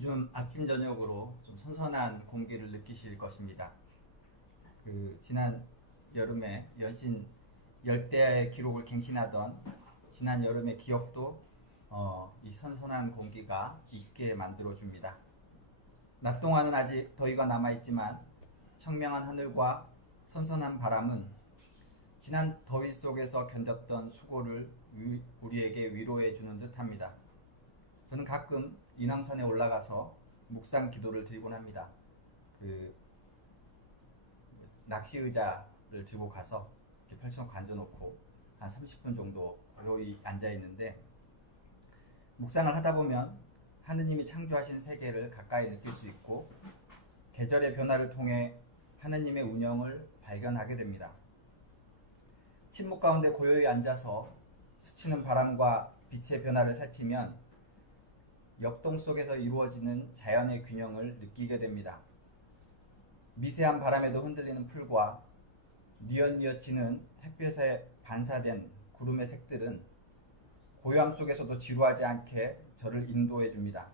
요즘 아침 저녁으로 좀 선선한 공기를 느끼실 것입니다. 지난 여름에 연신 열대야의 기록을 갱신하던 지난 여름의 기억도 이 선선한 공기가 있게 만들어줍니다. 낮 동안은 아직 더위가 남아있지만 청명한 하늘과 선선한 바람은 지난 더위 속에서 견뎠던 수고를 우리에게 위로해주는 듯합니다. 저는 가끔 인왕산에 올라가서 묵상 기도를 드리곤 합니다. 낚시 의자를 들고 가서 이렇게 펼쳐놓고 앉아놓고 한 30분 정도 여기 앉아 있는데, 묵상을 하다 보면 하느님이 창조하신 세계를 가까이 느낄 수 있고 계절의 변화를 통해 하느님의 운영을 발견하게 됩니다. 침묵 가운데 고요히 앉아서 스치는 바람과 빛의 변화를 살피면 역동 속에서 이루어지는 자연의 균형을 느끼게 됩니다. 미세한 바람에도 흔들리는 풀과 뉘엿뉘엿 지는 햇볕에 반사된 구름의 색들은 고요함 속에서도 지루하지 않게 저를 인도해 줍니다.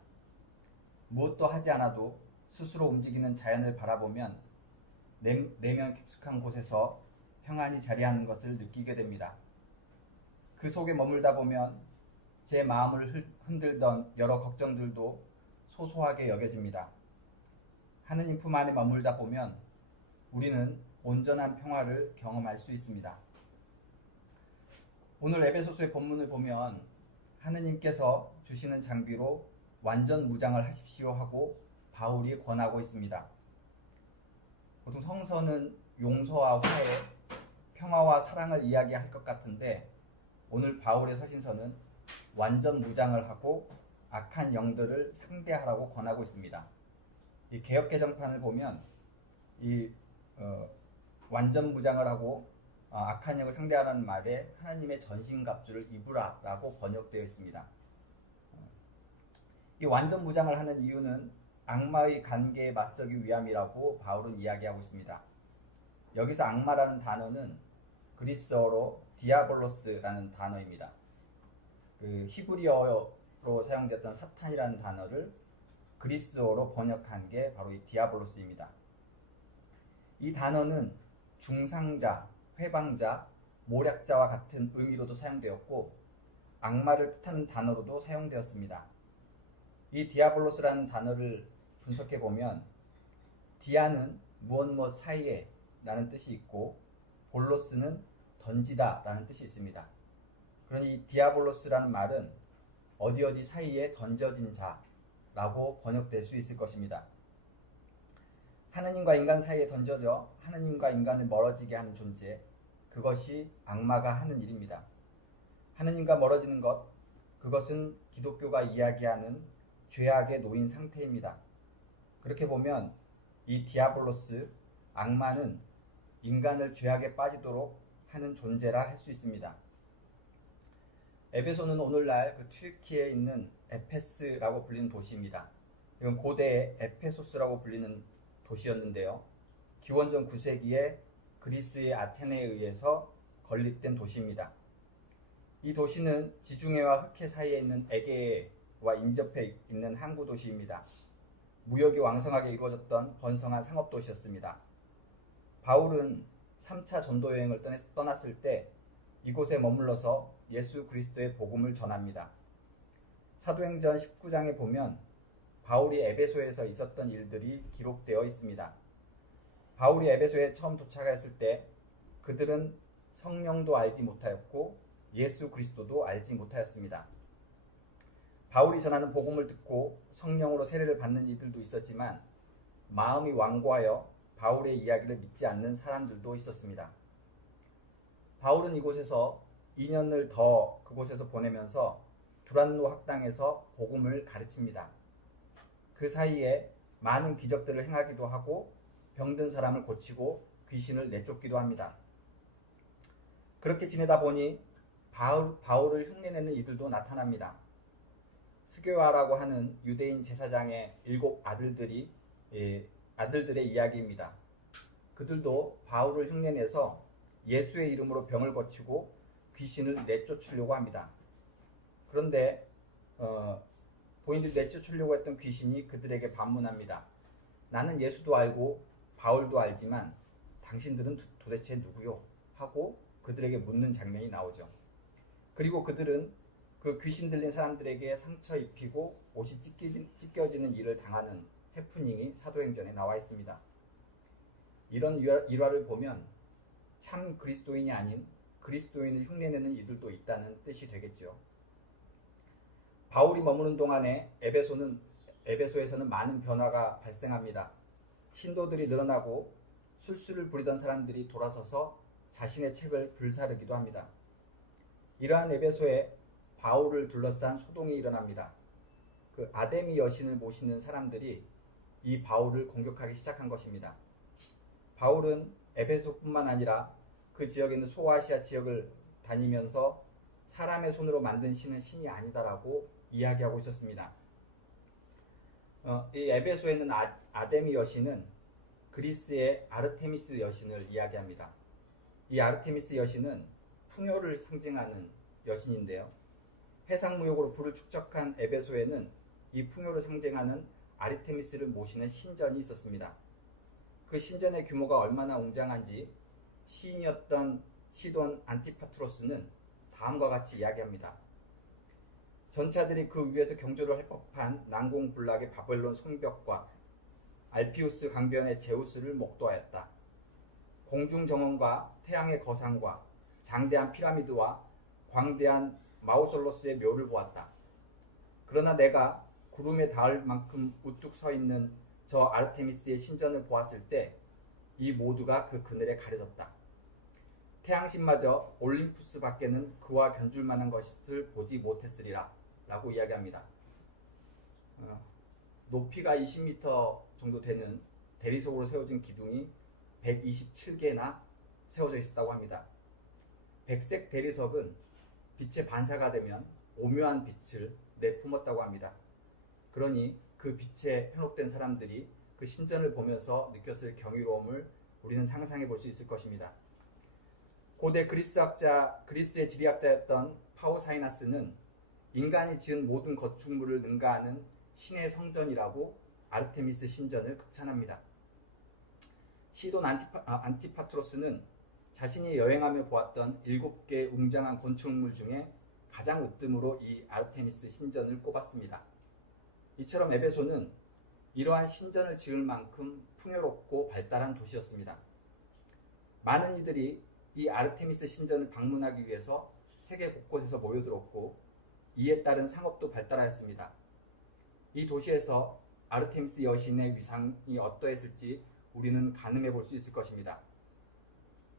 무엇도 하지 않아도 스스로 움직이는 자연을 바라보면 내면 깊숙한 곳에서 평안이 자리하는 것을 느끼게 됩니다. 그 속에 머물다 보면 제 마음을 흔들던 여러 걱정들도 소소하게 여겨집니다. 하느님 품 안에 머물다 보면 우리는 온전한 평화를 경험할 수 있습니다. 오늘 에베소서의 본문을 보면 하느님께서 주시는 장비로 완전 무장을 하십시오 하고 바울이 권하고 있습니다. 보통 성서는 용서와 화해, 평화와 사랑을 이야기할 것 같은데, 오늘 바울의 서신서는 완전 무장을 하고 악한 영들을 상대하라고 권하고 있습니다. 이 개역개정판을 보면 완전 무장을 하고 악한 영을 상대하라는 말에 하나님의 전신갑주를 입으라라고 번역되어 있습니다. 이 완전 무장을 하는 이유는 악마의 관계에 맞서기 위함이라고 바울은 이야기하고 있습니다. 여기서 악마라는 단어는 그리스어로 디아볼로스라는 단어입니다. 히브리어로 사용됐던 사탄이라는 단어를 그리스어로 번역한 게 바로 이 디아볼로스입니다. 이 단어는 중상자, 회방자, 모략자와 같은 의미로도 사용되었고 악마를 뜻하는 단어로도 사용되었습니다. 이 디아볼로스라는 단어를 분석해 보면 디아는 무엇 사이에 라는 뜻이 있고 볼로스는 던지다 라는 뜻이 있습니다. 그러니 이 디아볼로스라는 말은 어디 사이에 던져진 자라고 번역될 수 있을 것입니다. 하느님과 인간 사이에 던져져 하느님과 인간을 멀어지게 하는 존재, 그것이 악마가 하는 일입니다. 하느님과 멀어지는 것, 그것은 기독교가 이야기하는 죄악에 놓인 상태입니다. 그렇게 보면 이 디아볼로스, 악마는 인간을 죄악에 빠지도록 하는 존재라 할 수 있습니다. 에베소는 오늘날 튀르키예에 있는 에페스라고 불리는 도시입니다. 이건 고대의 에페소스라고 불리는 도시였는데요. 기원전 9세기에 그리스의 아테네에 의해서 건립된 도시입니다. 이 도시는 지중해와 흑해 사이에 있는 에게해와 인접해 있는 항구 도시입니다. 무역이 왕성하게 이루어졌던 번성한 상업 도시였습니다. 바울은 3차 전도 여행을 떠났을 때 이곳에 머물러서 예수 그리스도의 복음을 전합니다. 사도행전 19장에 보면 바울이 에베소에서 있었던 일들이 기록되어 있습니다. 바울이 에베소에 처음 도착했을 때 그들은 성령도 알지 못하였고 예수 그리스도도 알지 못하였습니다. 바울이 전하는 복음을 듣고 성령으로 세례를 받는 이들도 있었지만 마음이 완고하여 바울의 이야기를 믿지 않는 사람들도 있었습니다. 바울은 이곳에서 2년을 더 그곳에서 보내면서 두란노 학당에서 복음을 가르칩니다. 그 사이에 많은 기적들을 행하기도 하고 병든 사람을 고치고 귀신을 내쫓기도 합니다. 그렇게 지내다 보니 바울을 흉내내는 이들도 나타납니다. 스게와라고 하는 유대인 제사장의 7 아들들의 이야기입니다. 그들도 바울을 흉내내서 예수의 이름으로 병을 고치고 귀신을 내쫓으려고 합니다. 그런데 본인들이 내쫓으려고 했던 귀신이 그들에게 반문합니다. 나는 예수도 알고 바울도 알지만 당신들은 도대체 누구요? 하고 그들에게 묻는 장면이 나오죠. 그리고 그들은 그 귀신 들린 사람들에게 상처 입히고 옷이 찢겨지는 일을 당하는 해프닝이 사도행전에 나와 있습니다. 이런 일화를 보면 참 그리스도인이 아닌 그리스도인을 흉내내는 이들도 있다는 뜻이 되겠죠. 바울이 머무는 동안에 에베소에서는 많은 변화가 발생합니다. 신도들이 늘어나고 술수를 부리던 사람들이 돌아서서 자신의 책을 불사르기도 합니다. 이러한 에베소에 바울을 둘러싼 소동이 일어납니다. 그 아데미 여신을 모시는 사람들이 이 바울을 공격하기 시작한 것입니다. 바울은 에베소뿐만 아니라 그 지역에 있는 소아시아 지역을 다니면서 사람의 손으로 만든 신은 신이 아니다라고 이야기하고 있었습니다. 이 에베소에 있는 아데미 여신은 그리스의 아르테미스 여신을 이야기합니다. 이 아르테미스 여신은 풍요를 상징하는 여신인데요. 해상무역으로 부를 축적한 에베소에는 이 풍요를 상징하는 아르테미스를 모시는 신전이 있었습니다. 그 신전의 규모가 얼마나 웅장한지 시인이었던 시돈 안티파트로스는 다음과 같이 이야기합니다. 전차들이 그 위에서 경주를 할 법한 난공불락의 바벨론 성벽과 알피우스 강변의 제우스를 목도하였다. 공중정원과 태양의 거상과 장대한 피라미드와 광대한 마우솔로스의 묘를 보았다. 그러나 내가 구름에 닿을 만큼 우뚝 서 있는 저 아르테미스의 신전을 보았을 때 이 모두가 그 그늘에 가려졌다. 태양신마저 올림푸스 밖에는 그와 견줄 만한 것을 보지 못했으리라 라고 이야기합니다. 높이가 20m 정도 되는 대리석으로 세워진 기둥이 127개나 세워져 있었다고 합니다. 백색 대리석은 빛의 반사가 되면 오묘한 빛을 내뿜었다고 합니다. 그러니 그 빛에 현혹된 사람들이 그 신전을 보면서 느꼈을 경이로움을 우리는 상상해 볼 수 있을 것입니다. 고대 그리스의 지리학자였던 파우사이나스는 인간이 지은 모든 건축물을 능가하는 신의 성전이라고 아르테미스 신전을 극찬합니다. 시돈 안티파트로스는 자신이 여행하며 보았던 7개의 웅장한 건축물 중에 가장 으뜸으로 이 아르테미스 신전을 꼽았습니다. 이처럼 에베소는 이러한 신전을 지을 만큼 풍요롭고 발달한 도시였습니다. 많은 이들이 이 아르테미스 신전을 방문하기 위해서 세계 곳곳에서 모여들었고 이에 따른 상업도 발달하였습니다. 이 도시에서 아르테미스 여신의 위상이 어떠했을지 우리는 가늠해 볼 수 있을 것입니다.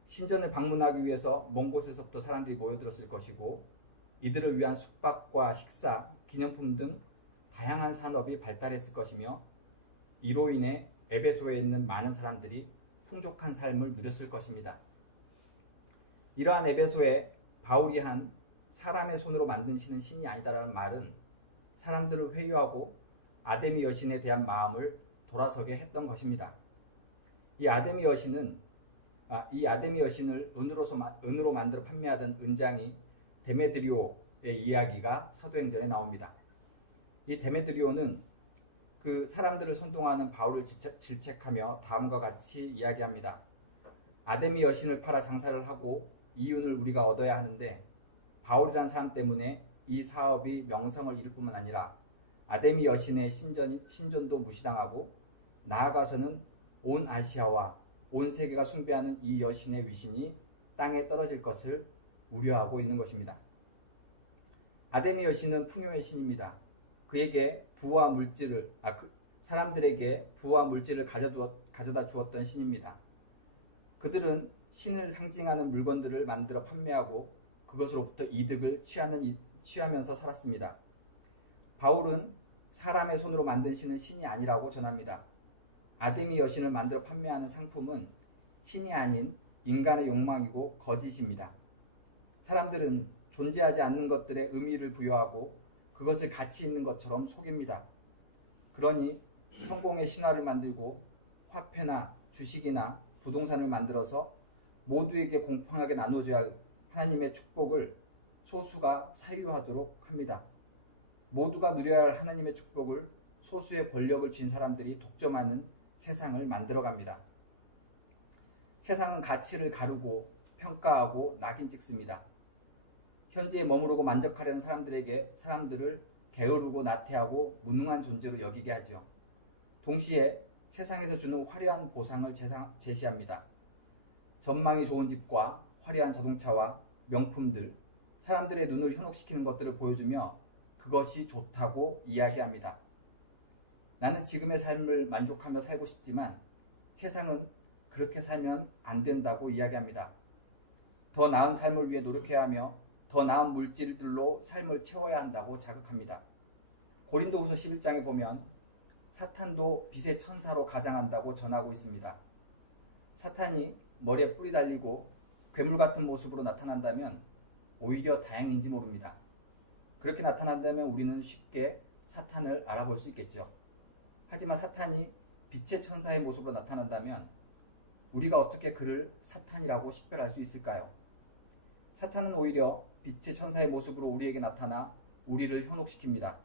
신전을 방문하기 위해서 먼 곳에서부터 사람들이 모여들었을 것이고 이들을 위한 숙박과 식사, 기념품 등 다양한 산업이 발달했을 것이며 이로 인해 에베소에 있는 많은 사람들이 풍족한 삶을 누렸을 것입니다. 이러한 에베소에 바울이 한 사람의 손으로 만든 신은 신이 아니다라는 말은 사람들을 회유하고 아데미 여신에 대한 마음을 돌아서게 했던 것입니다. 이 아데미 여신을 은으로 만들어 판매하던 은장이 데메드리오의 이야기가 사도행전에 나옵니다. 이 데메드리오는 그 사람들을 선동하는 바울을 질책하며 다음과 같이 이야기합니다. 아데미 여신을 팔아 장사를 하고 이윤을 우리가 얻어야 하는데 바울이란 사람 때문에 이 사업이 명성을 잃을 뿐만 아니라 아데미 여신의 신전도 무시당하고 나아가서는 온 아시아와 온 세계가 숭배하는 이 여신의 위신이 땅에 떨어질 것을 우려하고 있는 것입니다. 아데미 여신은 풍요의 신입니다. 그에게 사람들에게 부와 물질을 가져다 주었던 신입니다. 그들은 신을 상징하는 물건들을 만들어 판매하고 그것으로부터 이득을 취하면서 살았습니다. 바울은 사람의 손으로 만든 신은 신이 아니라고 전합니다. 아데미 여신을 만들어 판매하는 상품은 신이 아닌 인간의 욕망이고 거짓입니다. 사람들은 존재하지 않는 것들에 의미를 부여하고 그것을 가치 있는 것처럼 속입니다. 그러니 성공의 신화를 만들고 화폐나 주식이나 부동산을 만들어서 모두에게 공평하게 나눠줘야 할 하나님의 축복을 소수가 사유하도록 합니다. 모두가 누려야 할 하나님의 축복을 소수의 권력을 쥔 사람들이 독점하는 세상을 만들어갑니다. 세상은 가치를 가르고 평가하고 낙인 찍습니다. 현재에 머무르고 만족하려는 사람들을 게으르고 나태하고 무능한 존재로 여기게 하죠. 동시에 세상에서 주는 화려한 보상을 제시합니다. 전망이 좋은 집과 화려한 자동차와 명품들, 사람들의 눈을 현혹시키는 것들을 보여주며 그것이 좋다고 이야기합니다. 나는 지금의 삶을 만족하며 살고 싶지만 세상은 그렇게 살면 안 된다고 이야기합니다. 더 나은 삶을 위해 노력해야 하며 더 나은 물질들로 삶을 채워야 한다고 자극합니다. 고린도후서 11장에 보면 사탄도 빛의 천사로 가장한다고 전하고 있습니다. 사탄이 머리에 뿔이 달리고 괴물 같은 모습으로 나타난다면 오히려 다행인지 모릅니다. 그렇게 나타난다면 우리는 쉽게 사탄을 알아볼 수 있겠죠. 하지만 사탄이 빛의 천사의 모습으로 나타난다면 우리가 어떻게 그를 사탄이라고 식별할 수 있을까요? 사탄은 오히려 빛의 천사의 모습으로 우리에게 나타나 우리를 현혹시킵니다.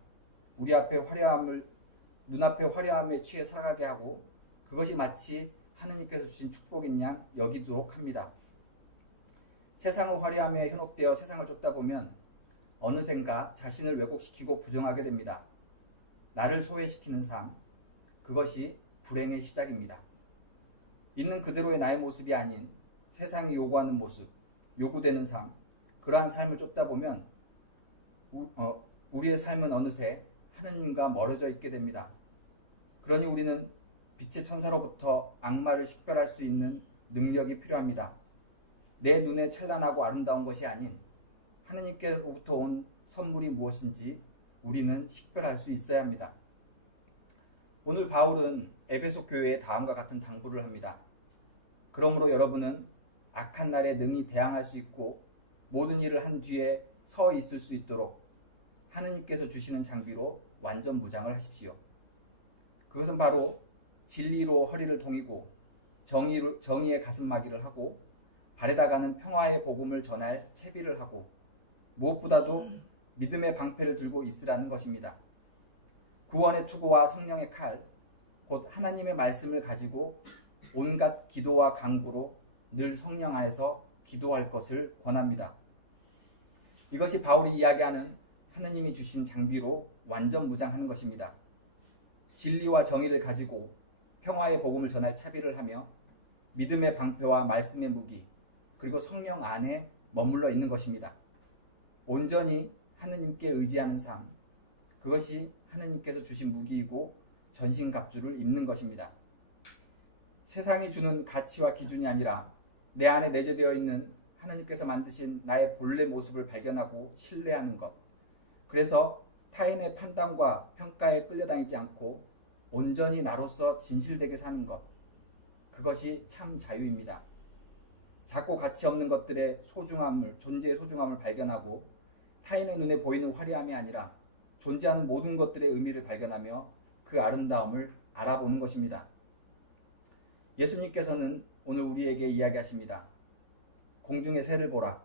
눈앞의 화려함에 취해 살아가게 하고 그것이 마치 하느님께서 주신 축복인 양 여기도록 합니다. 세상의 화려함에 현혹되어 세상을 쫓다 보면 어느샌가 자신을 왜곡시키고 부정하게 됩니다. 나를 소외시키는 삶, 그것이 불행의 시작입니다. 있는 그대로의 나의 모습이 아닌 세상이 요구하는 모습, 요구되는 삶, 그러한 삶을 쫓다 보면 우리의 삶은 어느새 하느님과 멀어져 있게 됩니다. 그러니 우리는 빛의 천사로부터 악마를 식별할 수 있는 능력이 필요합니다. 내 눈에 찬란하고 아름다운 것이 아닌 하느님께로부터 온 선물이 무엇인지 우리는 식별할 수 있어야 합니다. 오늘 바울은 에베소 교회에 다음과 같은 당부를 합니다. 그러므로 여러분은 악한 날에 능히 대항할 수 있고 모든 일을 한 뒤에 서 있을 수 있도록 하느님께서 주시는 장비로 완전 무장을 하십시오. 그것은 바로 진리로 허리를 동이고 정의의 가슴막이를 하고 발에다가는 평화의 복음을 전할 채비를 하고 무엇보다도 믿음의 방패를 들고 있으라는 것입니다. 구원의 투구와 성령의 칼, 곧 하나님의 말씀을 가지고 온갖 기도와 간구로 늘 성령 안에서 기도할 것을 권합니다. 이것이 바울이 이야기하는 하나님이 주신 장비로 완전 무장하는 것입니다. 진리와 정의를 가지고 평화의 복음을 전할 차비를 하며 믿음의 방패와 말씀의 무기, 그리고 성령 안에 머물러 있는 것입니다. 온전히 하느님께 의지하는 삶, 그것이 하느님께서 주신 무기이고 전신갑주를 입는 것입니다. 세상이 주는 가치와 기준이 아니라 내 안에 내재되어 있는 하느님께서 만드신 나의 본래 모습을 발견하고 신뢰하는 것, 그래서 타인의 판단과 평가에 끌려다니지 않고 온전히 나로서 진실되게 사는 것, 그것이 참 자유입니다. 작고 가치 없는 것들의 존재의 소중함을 발견하고 타인의 눈에 보이는 화려함이 아니라 존재하는 모든 것들의 의미를 발견하며 그 아름다움을 알아보는 것입니다. 예수님께서는 오늘 우리에게 이야기하십니다. 공중의 새를 보라.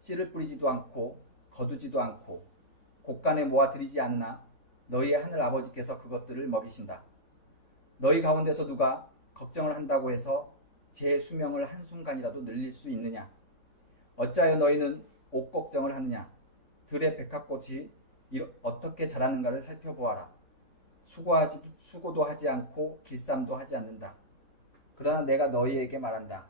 씨를 뿌리지도 않고 거두지도 않고 곳간에 모아 들이지 않으나 너희의 하늘 아버지께서 그것들을 먹이신다. 너희 가운데서 누가 걱정을 한다고 해서 제 수명을 한순간이라도 늘릴 수 있느냐? 어찌하여 너희는 옷 걱정을 하느냐? 들의 백합꽃이 어떻게 자라는가를 살펴보아라. 수고도 하지 않고 길쌈도 하지 않는다. 그러나 내가 너희에게 말한다.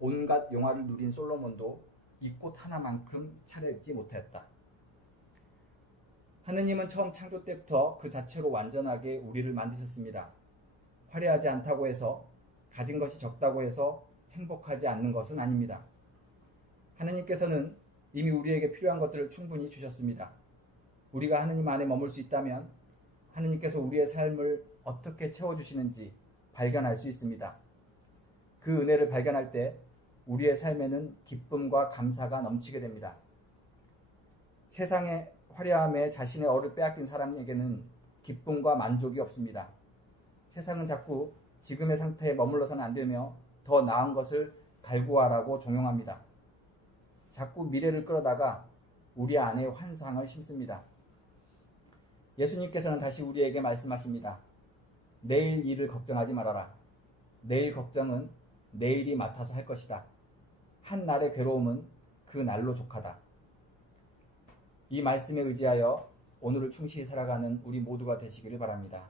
온갖 영화를 누린 솔로몬도 이 꽃 하나만큼 차려입지 못했다. 하느님은 처음 창조 때부터 그 자체로 완전하게 우리를 만드셨습니다. 화려하지 않다고 해서, 가진 것이 적다고 해서 행복하지 않는 것은 아닙니다. 하느님께서는 이미 우리에게 필요한 것들을 충분히 주셨습니다. 우리가 하느님 안에 머물 수 있다면 하느님께서 우리의 삶을 어떻게 채워주시는지 발견할 수 있습니다. 그 은혜를 발견할 때 우리의 삶에는 기쁨과 감사가 넘치게 됩니다. 세상의 화려함에 자신의 얼을 빼앗긴 사람에게는 기쁨과 만족이 없습니다. 세상은 자꾸 지금의 상태에 머물러서는 안 되며 더 나은 것을 갈구하라고 종용합니다. 자꾸 미래를 끌어다가 우리 안에 환상을 심습니다. 예수님께서는 다시 우리에게 말씀하십니다. 내일 일을 걱정하지 말아라. 내일 걱정은 내일이 맡아서 할 것이다. 한 날의 괴로움은 그 날로 족하다. 이 말씀에 의지하여 오늘을 충실히 살아가는 우리 모두가 되시기를 바랍니다.